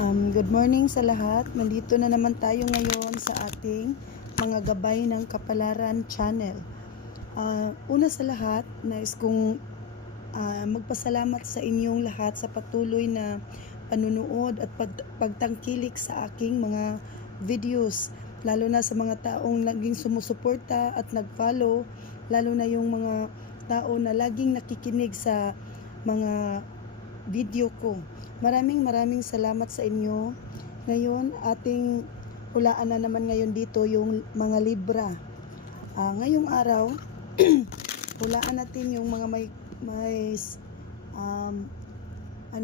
Good morning sa lahat. Nandito na naman tayo ngayon sa ating mga gabay ng Kapalaran Channel. Una sa lahat, nais kong magpasalamat sa inyong lahat sa patuloy na panunood at pagtangkilik sa aking mga videos. Lalo na sa mga taong laging sumusuporta at nag-follow. Lalo na yung mga tao na laging nakikinig sa mga video ko. Maraming salamat sa inyo. Ngayon, ating hulaan na naman ngayon dito yung mga libra. Ngayong araw, hulaan natin yung mga may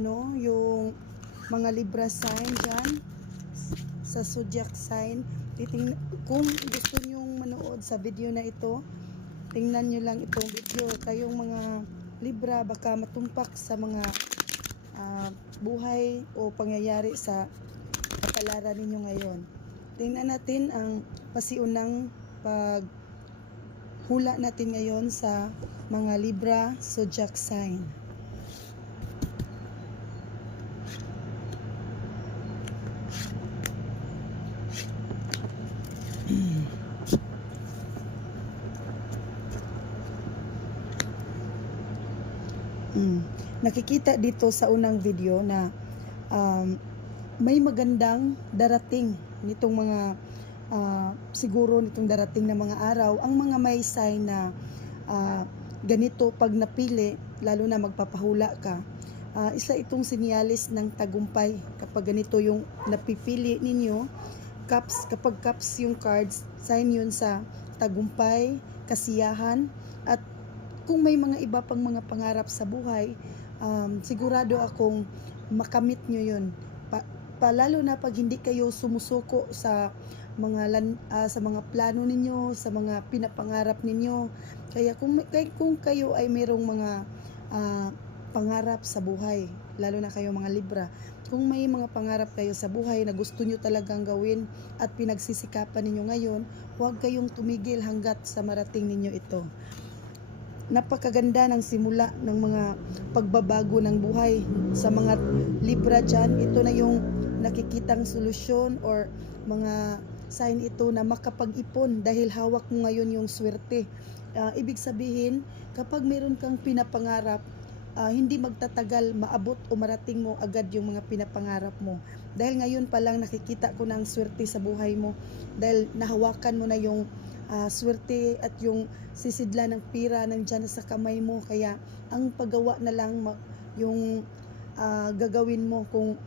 yung mga libra sign dyan sa zodiac sign. Kung gusto nyong manood sa video na ito, tingnan nyo lang itong video. Kayong mga libra, baka matumpak sa mga buhay o pangyayari sa kapalaran ninyo ngayon. Tingnan natin ang pasiunang paghula natin ngayon sa mga libra zodiac sign. Nakikita dito sa unang video na may magandang darating nitong mga siguro nitong darating na mga araw. Ang mga may sign na ganito pag napili, lalo na magpapahula ka, isa itong sinyalis ng tagumpay kapag ganito yung napipili ninyo. Kapag cups yung cards, sign yun sa tagumpay, kasiyahan, at kung may mga iba pang mga pangarap sa buhay, sigurado akong makamit nyo yun. Lalo na pag hindi kayo sumusuko sa mga plano ninyo, sa mga pinapangarap ninyo. Kaya kung kayo ay mayroong mga pangarap sa buhay, lalo na kayo mga libra, kung may mga pangarap kayo sa buhay na gusto nyo talagang gawin at pinagsisikapan ninyo ngayon, huwag kayong tumigil hanggat sa marating ninyo ito. Napakaganda ng simula ng mga pagbabago ng buhay sa mga libra dyan. Ito na yung nakikitang solusyon or mga sign ito na makapag-ipon dahil hawak mo ngayon yung swerte. Ibig sabihin, kapag meron kang pinapangarap, hindi magtatagal maabot o marating mo agad yung mga pinapangarap mo. Dahil ngayon pa lang nakikita ko ng swerte sa buhay mo dahil nahawakan mo na yung swerte at yung sisidla ng pira nandyan sa kamay mo. Kaya ang paggawa na lang yung gagawin mo. Kung